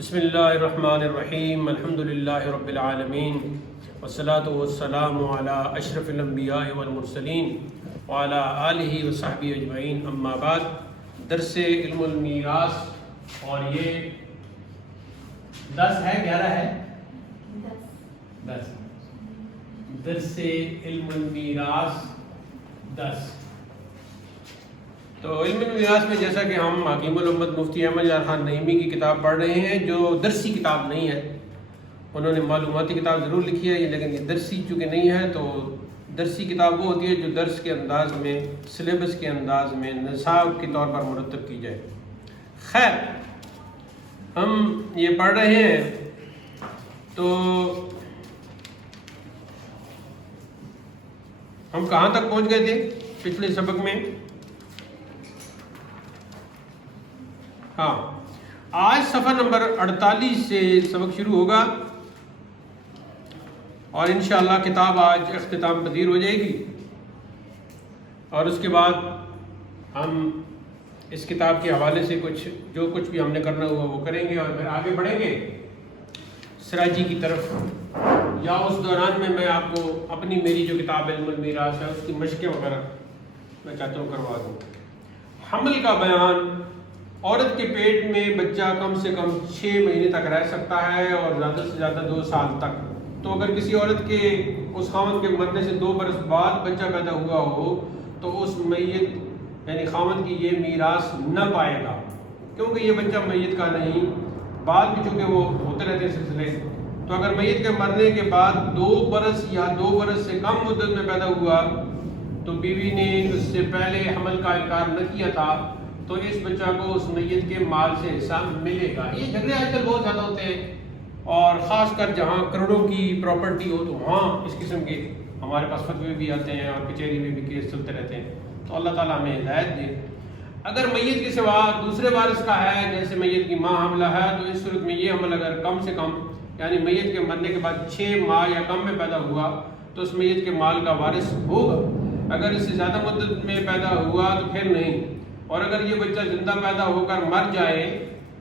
بسم اللہ الرحمن الرحیم الحمد للہ رب العالمین والصلاة والسلام علی اشرف الانبیاء والمرسلین وعلی آلہ وصحبہ اجمعین، اما بعد۔ درس علم المیراث، اور یہ 10 ہے 11 ہے 10 درس علم المیراث 10۔ تو علم المیراث میں جیسا کہ ہم حکیم الامت مفتی احمد جان خان نعیمی کی کتاب پڑھ رہے ہیں، جو درسی کتاب نہیں ہے۔ انہوں نے معلوماتی کتاب ضرور لکھی ہے، لیکن یہ درسی چونکہ نہیں ہے، تو درسی کتاب وہ ہوتی ہے جو درس کے انداز میں، سلیبس کے انداز میں، نصاب کے طور پر مرتب کی جائے۔ خیر، ہم یہ پڑھ رہے ہیں تو ہم کہاں تک پہنچ گئے تھے پچھلے سبق میں؟ ہاں، آج صفحہ نمبر 48 سے سبق شروع ہوگا، اور انشاءاللہ کتاب آج اختتام پذیر ہو جائے گی، اور اس کے بعد ہم اس کتاب کے حوالے سے جو کچھ بھی ہم نے کرنا ہوا وہ کریں گے، اور پھر آگے بڑھیں گے سراجی کی طرف، یا اس دوران میں آپ کو میری جو کتاب علم المیراث ہے اس کی مشقیں وغیرہ میں چاہتا ہوں کروا دوں۔ حمل کا بیان: عورت کے پیٹ میں بچہ کم سے کم 6 مہینے تک رہ سکتا ہے، اور زیادہ سے زیادہ 2 سال تک۔ تو اگر کسی عورت کے اس خاوند کے مرنے سے 2 برس بعد بچہ پیدا ہوا ہو تو اس میت یعنی خاوند کی یہ میراث نہ پائے گا، کیونکہ یہ بچہ میت کا نہیں۔ بعد میں چونکہ وہ ہوتے رہتے ہیں سلسلے، تو اگر میت کے مرنے کے بعد 2 برس یا 2 برس سے کم مدت میں پیدا ہوا تو بیوی نے اس سے پہلے حمل کا انکار نہ کیا تھا، تو اس بچہ کو اس میت کے مال سے حصہ ملے گا۔ یہ جھگڑے آج کل بہت زیادہ ہوتے ہیں، اور خاص کر جہاں کروڑوں کی پراپرٹی ہو تو وہاں اس قسم کے ہمارے پاس فتوے بھی آتے ہیں، اور کچہری میں بھی کیس چلتے رہتے ہیں۔ تو اللہ تعالیٰ ہمیں ہدایت دے۔ اگر میت کے سوا دوسرے وارث کا ہے، جیسے میت کی ماں حاملہ ہے، تو اس صورت میں یہ حمل اگر کم سے کم یعنی میت کے مرنے کے بعد 6 ماہ یا کم میں پیدا ہوا تو اس میت کے مال کا وارث ہوگا۔ اگر اس سے زیادہ مدت میں پیدا ہوا تو پھر نہیں، اور اگر یہ بچہ زندہ پیدا ہو کر مر جائے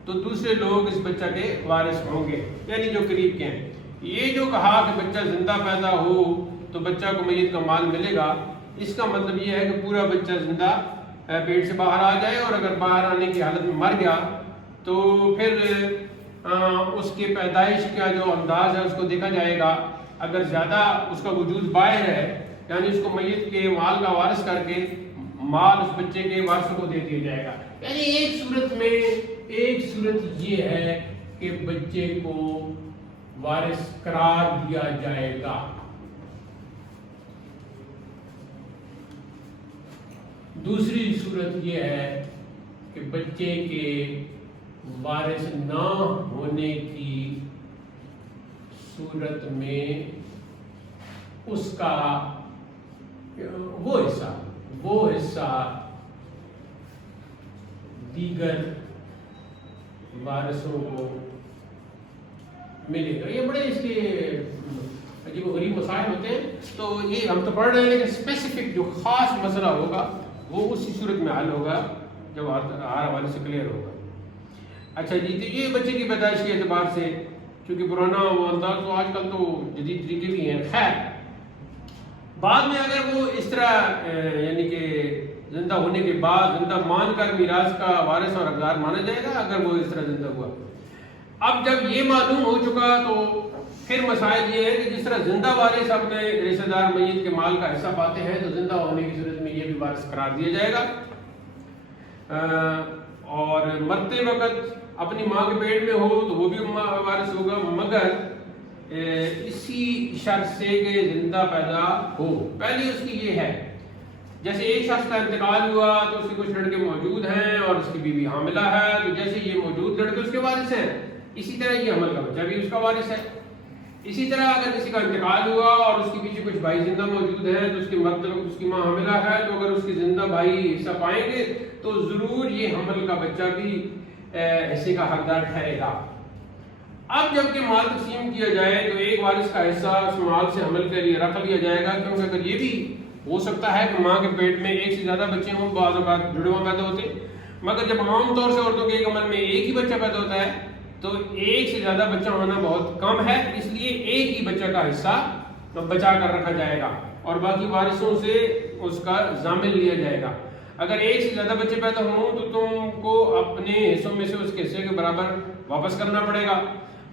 تو دوسرے لوگ اس بچہ کے وارث ہوں گے، یعنی جو قریب کے ہیں۔ یہ جو کہا کہ بچہ زندہ پیدا ہو تو بچہ کو میت کا مال ملے گا، اس کا مطلب یہ ہے کہ پورا بچہ زندہ پیٹ سے باہر آ جائے، اور اگر باہر آنے کی حالت میں مر گیا تو پھر اس کے پیدائش کا جو انداز ہے اس کو دیکھا جائے گا۔ اگر زیادہ اس کا وجود باہر ہے، یعنی اس کو میت کے مال کا وارث کر کے مال اس بچے کے وارثوں کو دے دیا جائے گا۔ یعنی ایک صورت یہ ہے کہ بچے کو وارث قرار دیا جائے گا۔ دوسری صورت یہ ہے کہ بچے کے وارث نہ ہونے کی صورت میں اس کا وہ حصہ دیگر وارثوں کو ملے گا۔ یہ بڑے اس کے عجیب و غریب مسائل ہوتے ہیں، تو یہ ہم تو پڑھ رہے ہیں، لیکن اسپیسیفک جو خاص مسئلہ ہوگا وہ اسی صورت میں حل ہوگا جب ہر حوالے سے کلیئر ہوگا۔ اچھا جی، تو یہ بچے کی پیدائش کے اعتبار سے، چونکہ پرانا وہ انداز تو آج کل تو جدید طریقے بھی ہیں۔ خیر، بعد میں اگر وہ اس طرح یعنی کہ زندہ ہونے کے بعد زندہ مان کر میراث کا وارث اور حقدار مانا جائے گا، اگر وہ اس طرح زندہ ہوا۔ اب جب یہ معلوم ہو چکا تو پھر مسائل یہ ہے کہ جس طرح زندہ وارث اپنے رشتہ دار میت کے مال کا حصہ پاتے ہیں، تو زندہ ہونے کی صورت میں یہ بھی وارث قرار دیا جائے گا، اور مرتے وقت اپنی ماں کے پیٹ میں ہو تو وہ بھی وارث ہوگا، مگر اسی شرط سے کہ زندہ پیدا ہو۔ پہلی اس کی یہ ہے، جیسے ایک شخص کا انتقال ہوا تو اس کے کچھ لڑکے موجود ہیں اور اس کی بیوی حاملہ ہے، تو جیسے یہ موجود لڑکے اس کے وارث ہیں، اسی طرح یہ حمل کا بچہ بھی اس کا وارث ہے۔ اسی طرح اگر کسی کا انتقال ہوا اور اس کے پیچھے کچھ بھائی زندہ موجود ہیں تو اس کے مرتے وقت اس کی ماں حاملہ ہے، تو اگر اس کے زندہ بھائی حصہ پائیں گے تو ضرور یہ حمل کا بچہ بھی حصے کا حقدار ٹھہرے گا۔ اب جب کہ مال تقسیم کیا جائے تو ایک وارث کا حصہ اس مال سے حمل کے لیے رکھ لیا جائے گا، کیونکہ اگر یہ بھی ہو سکتا ہے کہ ماں کے پیٹ میں ایک سے زیادہ بچے ہوں، بعض اوقات جڑواں پیدا ہوتے، مگر جب عام طور سے عورتوں کے ایک عمل میں ایک ہی بچہ پیدا ہوتا ہے تو ایک سے زیادہ بچہ ہونا بہت کم ہے، اس لیے ایک ہی بچہ کا حصہ بچا کر رکھا جائے گا اور باقی وارثوں سے اس کا ضامن لیا جائے گا۔ اگر ایک سے زیادہ بچے پیدا ہوں تو تم کو اپنے حصوں میں سے اس کے حصے کے برابر واپس کرنا پڑے گا۔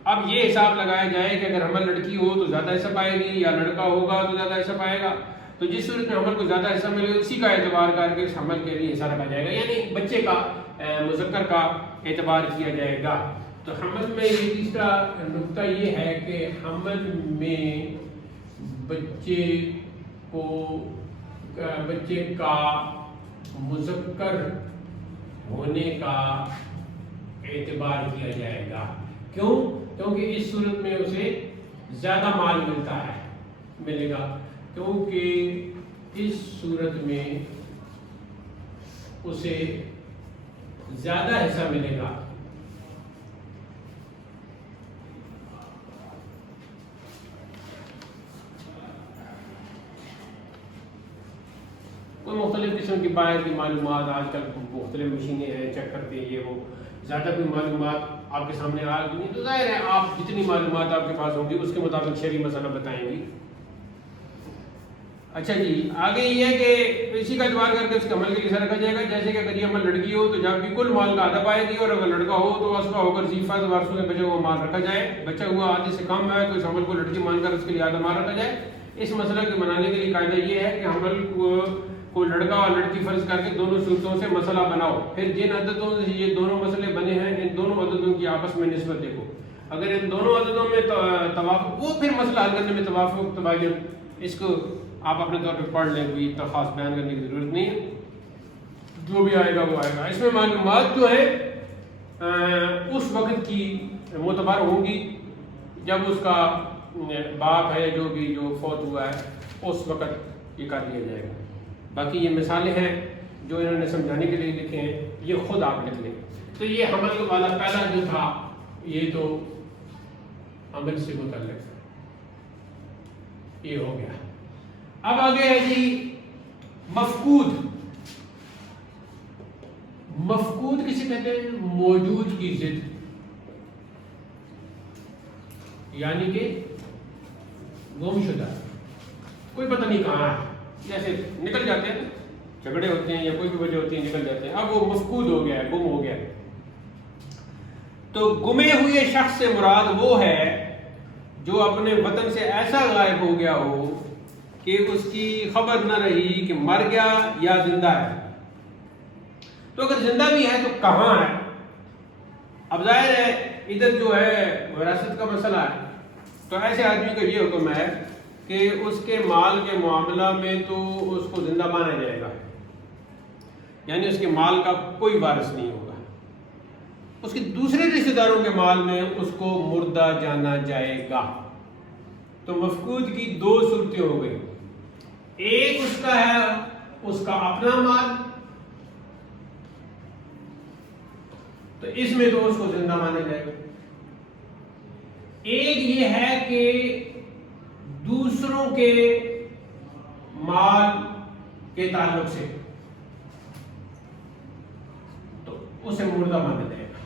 اب یہ حساب لگایا جائے کہ اگر حمل لڑکی ہو تو زیادہ حصہ پائے گی یا لڑکا ہوگا تو زیادہ حصہ پائے گا، تو جس صورت میں حمل کو زیادہ حصہ ملے گا اسی کا اعتبار کر کے اس حمل کے لیے حصہ رکھا جائے گا، یعنی بچے کا مذکر کا اعتبار کیا جائے گا۔ تو حمل میں یہ تیسرا نقطہ یہ ہے کہ حمل میں بچے کا مذکر ہونے کا اعتبار کیا جائے گا۔ کیوں؟ کیونکہ اس صورت میں اسے زیادہ مال ملے گا، کیونکہ اس صورت میں اسے زیادہ حصہ ملے گا۔ کوئی مختلف قسم کی باہر کی معلومات، آج کل مختلف مشینیں ہیں چیک کرتے ہیں، یہ وہ زیادہ کوئی معلومات آپ کے سامنے آ گئی نہیں تو ظاہر ہے آپ جتنی معلومات آپ کے پاس ہوں گی اس کے مطابق شرعی مسئلہ بتائیں گی۔ اچھا جی، آگے یہ ہے کہ اسی کا اعتبار کر کے اس کے عمل کے لیے رکھا جائے گا، جیسے کہ اگر یہ عمل لڑکی ہو تو جب بھی کل مال کا آدھا پائے گی، اور اگر لڑکا ہو تو اس کا ہو کر زیفہ وارثوں کے بچے ہوا مال رکھا جائے۔ بچہ ہوا آدھے سے کم ہے تو اس عمل کو لڑکی مان کر اس کے لیے آدھا مال رکھا جائے۔ اس مسئلہ کے بنانے کے لیے قاعدہ یہ ہے کہ عمل کو لڑکا اور لڑکی فرض کر کے دونوں صورتوں سے مسئلہ بناؤ، پھر جن عددوں سے یہ دونوں مسئلے بنے ہیں ان دونوں عددوں کی آپس میں نسبت دیکھو، اگر ان دونوں عددوں میں توافق، وہ پھر مسئلہ حل کرنے میں توافق تباین، اس کو آپ اپنے طور پہ پڑھ لیں، کوئی خاص بیان کرنے کی ضرورت نہیں ہے، جو بھی آئے گا وہ آئے گا۔ اس میں معلومات جو ہے اس وقت کی معتبر ہوں گی جب اس کا باپ ہے جو فوت ہوا ہے اس وقت یہ کر دیا جائے گا۔ باقی یہ مثالیں ہیں جو انہوں نے سمجھانے کے لیے لکھے ہیں، یہ خود آپ لکھ لیں۔ تو یہ حمل والا پہلا جو تھا یہ تو عمل سے متعلق ہے، یہ ہو گیا۔ اب آگے ہے جی مفقود۔ مفقود کسے کہتے ہیں؟ موجود کی ضد، یعنی کہ گم شدہ، کوئی پتہ نہیں کہاں ہے، جیسے نکل جاتے ہیں، جھگڑے ہوتے ہیں یا کوئی بھی وجہ ہوتی ہے نکل جاتے ہیں، اب وہ مفقود ہو گیا ہے، گم ہو گیا ہے۔ تو گمے ہوئے شخص سے مراد وہ ہے جو اپنے وطن سے ایسا غائب ہو گیا ہو کہ اس کی خبر نہ رہی کہ مر گیا یا زندہ ہے۔ تو اگر زندہ بھی ہے تو کہاں ہے؟ اب ظاہر ہے ادھر جو ہے وراثت کا مسئلہ ہے، تو ایسے آدمی کا یہ حکم ہے کہ اس کے مال کے معاملہ میں تو اس کو زندہ مانا جائے گا، یعنی اس کے مال کا کوئی وارث نہیں ہوگا، اس کے دوسرے رشتہ داروں کے مال میں اس کو مردہ جانا جائے گا۔ تو مفقود کی دو صورتیں ہو گئی، ایک اس کا ہے اس کا اپنا مال، تو اس میں تو اس کو زندہ مانا جائے گا۔ ایک یہ ہے کہ دوسروں کے مال کے تعلق سے تو اسے مردہ مانا جائے گا۔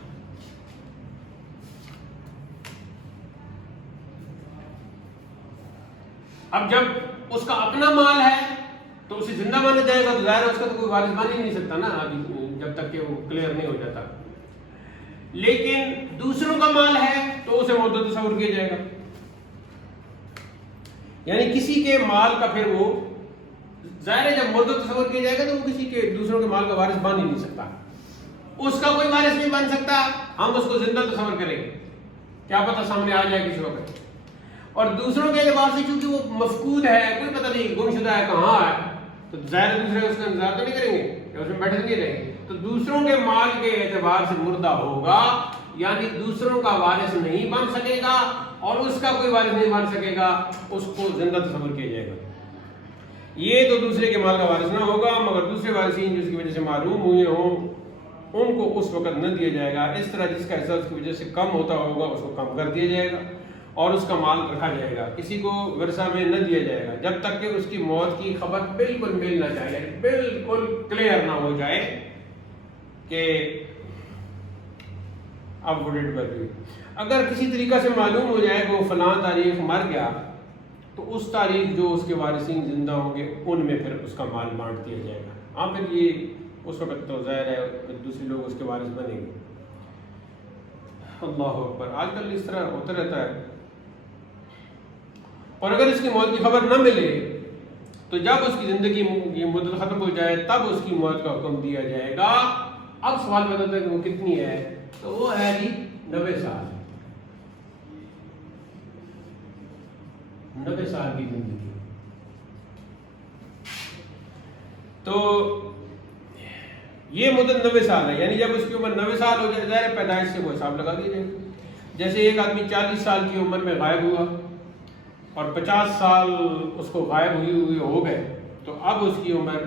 اب جب اس کا اپنا مال ہے تو اسے زندہ مانا جائے گا، تو ظاہر ہے اس کا تو کوئی وارث مان ہی نہیں سکتا نا ابھی جب تک کہ وہ کلیئر نہیں ہو جاتا۔ لیکن دوسروں کا مال ہے تو اسے مردہ تصور کیا جائے گا، یعنی کسی کے مال کا پھر وہ ظاہر ہے جب مردہ تصور کیا جائے گا تو وہ کسی کے دوسروں کے مال کا وارث بن ہی نہیں سکتا، اس کا کوئی وارث نہیں بن سکتا، ہم اس کو زندہ تصور کریں گے، کیا پتہ سامنے آ جائے کسی وقت۔ اور دوسروں کے اعتبار سے چونکہ وہ مفقود ہے، کوئی پتہ نہیں گم شدہ ہے کہاں ہے، تو ظاہر دوسرے اس کا انتظار تو نہیں کریں گے یا اس میں بیٹھے نہیں رہیں گے، تو دوسروں کے مال کے اعتبار سے مردہ ہوگا، یعنی دوسروں کا وارث نہیں بن سکے گا اور اس کا کوئی وارث نہیں بن سکے گا، اس کو زندہ تصور کیا جائے گا۔ یہ تو دوسرے کے مال کا وارث نہ ہوگا، مگر دوسرے وارثین جس کی وجہ سے معلوم ہوئے ہوں ان کو اس وقت نہ دیا جائے گا، اس طرح جس کا حصہ اس کی وجہ سے کم ہوتا ہوگا اس کو کم کر دیا جائے گا اور اس کا مال رکھا جائے گا، کسی کو ورثہ میں نہ دیا جائے گا جب تک کہ اس کی موت کی خبر بالکل مل نہ جائے، یعنی بالکل کلیئر نہ ہو جائے کہ اب وہ ڈیڈ باڈی ہوئی. اگر کسی طریقہ سے معلوم ہو جائے کہ وہ فلاں تاریخ مر گیا تو اس تاریخ جو اس کے وارثین زندہ ہوں گے ان میں پھر اس کا مال بانٹ دیا جائے گا. ہاں پھر یہ اس وقت تو ظاہر ہے دوسرے لوگ اس کے وارث بنیں گے. اللہ اکبر. آج کل اس طرح ہوتا رہتا ہے. اور اگر اس کی موت کی خبر نہ ملے تو جب اس کی زندگی کی مدت ختم ہو جائے تب اس کی موت کا حکم دیا جائے گا. اب سوال بتاتا ہے کہ وہ کتنی ہے, تو وہ ہے جی 90 سال. 90 سال کی زندگی. تو یہ مدت 90 سال ہے, یعنی جب اس کی عمر 90 سال ہو جائے ظاہر پیدائش سے وہ حساب لگا دیجیے. جیسے ایک آدمی 40 سال کی عمر میں غائب ہوا اور 50 سال اس کو غائب ہوئے ہو گئے, تو اب اس کی عمر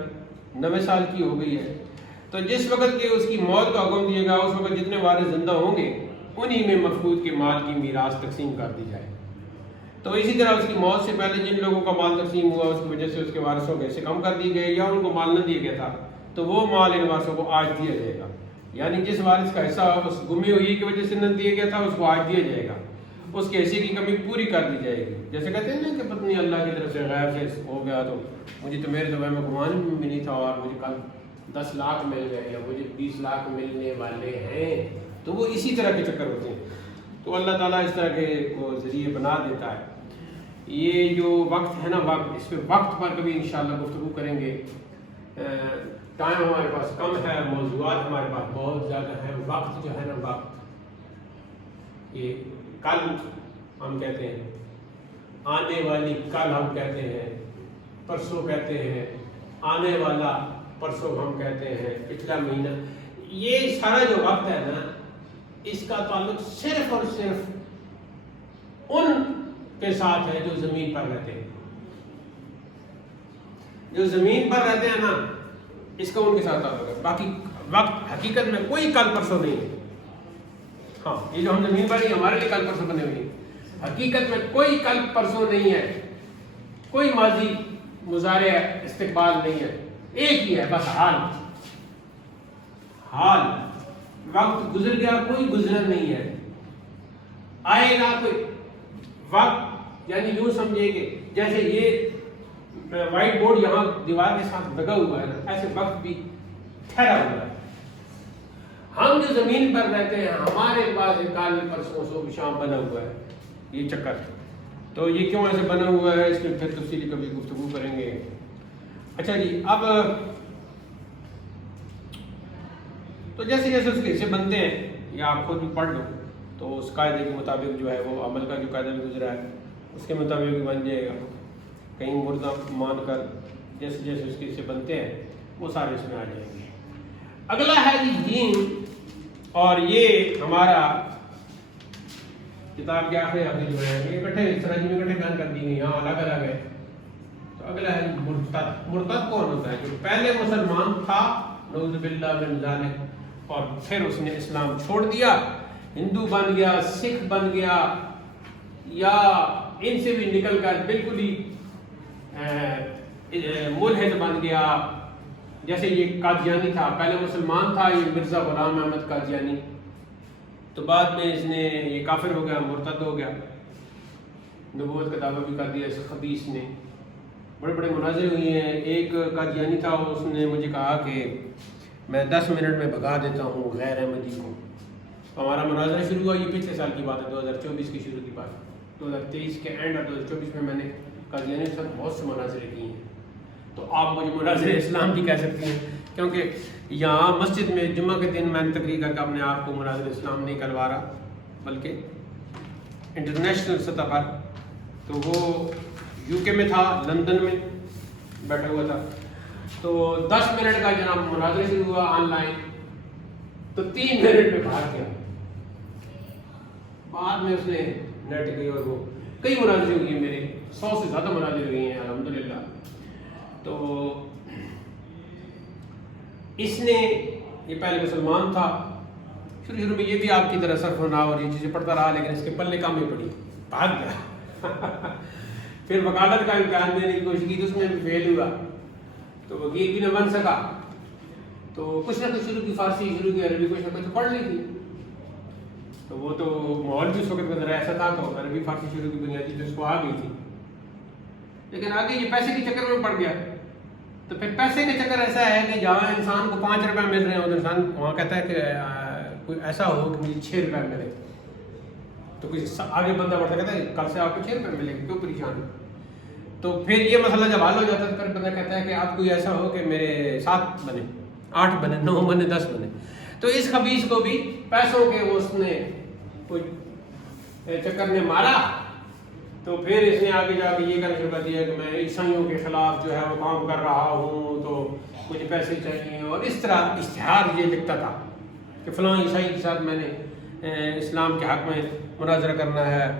90 سال کی ہو گئی ہے. تو جس وقت کہ اس کی موت کا حکم دیے گا اس وقت جتنے وارث زندہ ہوں گے انہی میں مفقود کے مال کی میراث تقسیم کر دی جائے. تو اسی طرح اس کی موت سے پہلے جن لوگوں کا مال تقسیم ہوا اس کی وجہ سے اس کے وارثوں کے حصے کم کر دیے گئے یا ان کو مال نہ دیا گیا تھا تو وہ مال ان وارثوں کو آج دیا جائے گا. یعنی جس وارث کا حصہ اس گمی ہوئی کی وجہ سے نہ دیا گیا تھا اس کو آج دیا جائے گا, اس کے حصے کی کمی پوری کر دی جائے گی. جیسے کہتے ہیں نا کہ پتنی اللہ کی طرف سے غیب سے ہو گیا تو مجھے تو میرے دبئی میں گمان بھی نہیں تھا اور مجھے کل 10 لاکھ مل گئے یا مجھے 20 لاکھ ملنے والے ہیں. تو وہ اسی طرح کے چکر ہوتے ہیں. تو اللہ تعالیٰ اس طرح کے وہ ذریعے بنا دیتا ہے. یہ جو وقت ہے نا وقت, اس پہ وقت پر کبھی انشاءاللہ گفتگو کریں گے. ٹائم ہمارے پاس کم ہے, موضوعات ہمارے پاس بہت زیادہ ہیں. وقت جو ہے نا وقت, یہ کل ہم کہتے ہیں, آنے والی کل ہم کہتے ہیں, پرسوں کہتے ہیں, آنے والا پرسوں ہم کہتے ہیں, پچھلا مہینہ. یہ سارا جو وقت ہے نا اس کا تعلق صرف اور صرف ان کے ساتھ ہے جو زمین پر رہتے ہیں. جو زمین پر رہتے ہیں نا اس کا ان کے ساتھ تعلق ہے. باقی وقت حقیقت میں کوئی کل پرسوں نہیں ہے. ہاں یہ جو ہم زمین پر ہی ہمارے لیے کل پرسوں بنے ہوئے ہیں, حقیقت میں کوئی کل پرسوں نہیں ہے, کوئی ماضی مضارع استقبال نہیں ہے, ایک ہی ہے بس حال. حال وقت گزر گیا کوئی گزرا نہیں ہے, آئے گا کوئی وقت. یعنی یوں سمجھے کہ جیسے یہ وائٹ بورڈ یہاں دیوار کے ساتھ لگا ہوا ہے نا ایسے وقت بھی ٹھہرا ہوا ہے. ہم جو زمین پر رہتے ہیں ہمارے پاس کل پرسوں صبح شام بنا ہوا ہے یہ چکر. تو یہ کیوں ایسے بنا ہوا ہے اس میں پھر تفصیلی کبھی گفتگو کریں گے. اچھا جی, اب تو جیسے جیسے اس کے حصے بنتے ہیں یا آپ خود بھی پڑھ لو تو اس قاعدے کے مطابق جو ہے وہ عمل کا جو قاعدہ بھی گزرا ہے اس کے مطابق بن جائے گا. کہیں مردہ مان کر جیسے جیسے اس کے حصے بنتے ہیں وہ سارے اس میں آ جائیں گے. اگلا ہے جی دین, اور یہ ہمارا کتاب کے آخری جو ہے یہ اکٹھے اس طرح میں اکٹھے بیان کر دی گئی, یہاں الگ الگ ہے. تو اگلا ہے مرتد. مرتد کون ہوتا ہے؟ جو پہلے مسلمان تھا نعوذ باللہ من ذالک اور پھر اس نے اسلام چھوڑ دیا, ہندو بن گیا, سکھ بن گیا, یا ان سے بھی نکل کر بالکل ہی ملحد بن گیا. جیسے یہ قادیانی تھا, پہلے مسلمان تھا یہ مرزا غلام احمد قادیانی, تو بعد میں اس نے یہ کافر ہو گیا, مرتد ہو گیا, نبوت کا دعویٰ بھی کر دیا اس خبیث نے. بڑے بڑے مناظرے ہوئے ہیں. ایک قادیانی تھا اس نے مجھے کہا کہ میں 10 منٹ میں بھگا دیتا ہوں غیر احمدی کو. ہمارا مناظرہ شروع ہوا, یہ پچھلے سال کی بات ہے, 2024 کی شروع کی بات, 2023 کے اینڈ اور 2024 میں نے قادیانی کے ساتھ بہت سے مناظرے کیے ہیں. تو آپ مجھے مناظر اسلام کی کہہ سکتی ہیں کیونکہ یہاں مسجد میں جمعہ کے دن میں نے تقریر کر کے اپنے آپ کو مناظر اسلام نہیں کروا رہا بلکہ انٹرنیشنل سطح پر. تو وہ یو کے میں تھا, لندن میں بیٹھا ہوا تھا. تو 10 منٹ کا جناب مناظر شروع ہوا آن لائن, تو 3 منٹ میں بھاگ گیا. بعد میں اس نے نیٹ گئی اور وہ کئی مناظر ہوئی ہیں میرے, 100 سے زیادہ مناظر ہوئی ہیں الحمدللہ. تو اس نے یہ پہلے مسلمان تھا, شروع میں یہ بھی آپ کی طرح صرف ہونا اور یہ چیزیں پڑھتا رہا لیکن اس کے پلے کام نہیں پڑی, بھاگ گیا. پھر وکالت کا امتحان دینے کی کوشش کی تو اس میں بھی فیل ہوا, تو وکیل بھی نہ بن سکا. تو کچھ نہ کچھ شروع کی فارسی, شروع کی عربی, کچھ نہ کچھ پڑھ لی تھی. تو وہ تو ماحول بھی اس وقت کا ذرا ایسا تھا، تو عربی فارسی شروع کی بنیادی تو اس کو آ گئی تھی، لیکن آگے یہ پیسے کے چکر میں پڑ گیا. تو پھر پیسے کے چکر ایسا ہے کہ جہاں انسان کو 5 روپے مل رہے ہیں اور انسان وہاں کہتا ہے کہ کوئی ایسا ہو کہ مجھے 6 روپے ملے، تو کچھ آگے بندہ بڑھتا کہتا ہے کل سے آپ کو 6 روپے ملیں گے، کیوں پریشان ہے. تو پھر یہ مسئلہ جب حل ہو جاتا ہے تو پھر بندہ کہتا ہے کہ اب کوئی ایسا ہو کہ میرے 7 بنے، 8 بنے، 9 بنے، 10 بنے. تو اس خبیث کو بھی پیسوں کے اس نے کوئی چکر نے مارا، تو پھر اس نے آگے جا کے یہ کہنا شروع کر دیا کہ میں عیسائیوں کے خلاف جو ہے وہ کام کر رہا ہوں، تو مجھے پیسے چاہیے. اور اس طرح اشتہار یہ لکھتا تھا کہ فلاں عیسائی کے ساتھ میں نے اسلام کے حق میں مناظرہ کرنا ہے،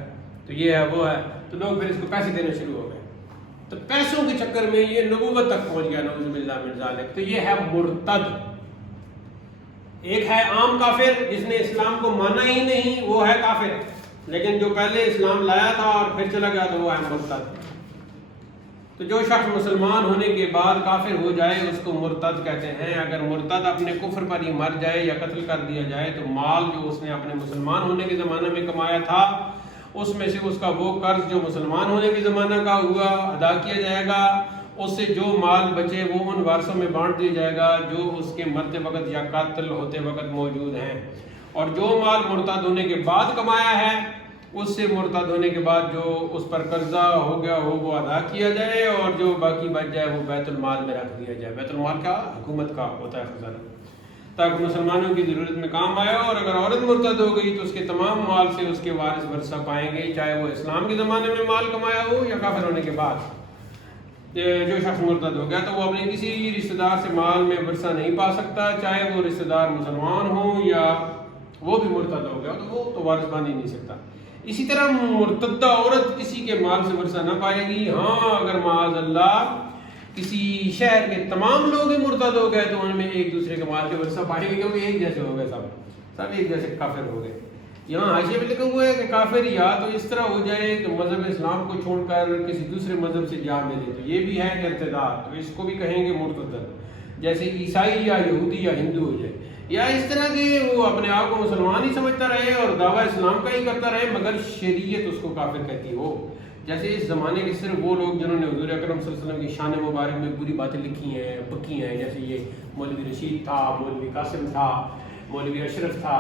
تو یہ ہے وہ ہے. تو لوگ پھر اس کو پیسے دینا شروع ہو گئے. تو پیسوں کے چکر میں یہ نبوت تک پہنچ گیا، نعوذ باللہ من ذالک. تو یہ ہے مرتد. ایک ہے عام کافر جس نے اسلام کو مانا ہی نہیں، وہ ہے کافر، لیکن جو پہلے اسلام لایا تھا اور پھر چلا گیا تو وہ ہے مرتد. تو جو شخص مسلمان ہونے کے بعد کافر ہو جائے اس کو مرتد کہتے ہیں. اگر مرتد اپنے کفر پر ہی مر جائے یا قتل کر دیا جائے تو مال جو اس نے اپنے مسلمان ہونے کے زمانے میں کمایا تھا اس میں سے اس کا وہ قرض جو مسلمان ہونے کے زمانہ کا ہوا ادا کیا جائے گا. اس سے جو مال بچے وہ ان وارثوں میں بانٹ دیا جائے گا جو اس کے مرتے وقت یا قاتل ہوتے وقت موجود ہیں. اور جو مال مرتد ہونے کے بعد کمایا ہے اس سے مرتد ہونے کے بعد جو اس پر قرضہ ہو گیا ہو وہ ادا کیا جائے، اور جو باقی بچ جائے وہ بیت المال میں رکھ دیا جائے. بیت المال کا حکومت کا ہوتا ہے خزانہ، تاکہ مسلمانوں کی ضرورت میں کام آئے. اور اگر عورت مرتد ہو گئی تو اس کے تمام مال سے اس کے وارث ورثہ پائیں گے، چاہے وہ اسلام کے زمانے میں مال کمایا ہو یا کافر ہونے کے بعد. جو شخص مرتد ہو گیا تو وہ اپنے کسی رشتہ دار سے مال میں ورثہ نہیں پا سکتا، چاہے وہ رشتہ دار مسلمان ہو یا وہ بھی مرتد ہو گیا تو وہ تو وارث بن ہی نہیں سکتا. اسی طرح مرتدہ عورت کسی کے مال سے ورثہ نہ پائے گی. ہاں اگر معاذ اللہ کسی شہر کے تمام لوگ ہی مرتد ہو گئے تو ان میں ایک دوسرے کے مال کے ورثہ پائیں گے، کیونکہ ایک جیسے ہو گئے، سب ایک جیسے کافر ہو گئے. یہاں حاشیے میں لکھا ہوا ہے کہ کافر یا تو اس طرح ہو جائے کہ مذہب اسلام کو چھوڑ کر کسی دوسرے مذہب سے جا ملے، تو یہ بھی ہے کہ ارتداد، تو اس کو بھی کہیں گے مرتد، جیسے عیسائی یا یہودی یا ہندو ہو جائے. یا اس طرح کہ وہ اپنے آپ کو مسلمان ہی سمجھتا رہے اور دعویٰ اسلام کا ہی کرتا رہے مگر شریعت اس کو کافر کہتی ہو. جیسے اس زمانے کے صرف وہ لوگ جنہوں نے حضور اکرم صلی اللہ علیہ وسلم کی شان مبارک میں بری باتیں لکھی ہیں، پکی ہیں، جیسے یہ مولوی رشید تھا، مولوی قاسم تھا، مولوی اشرف تھا،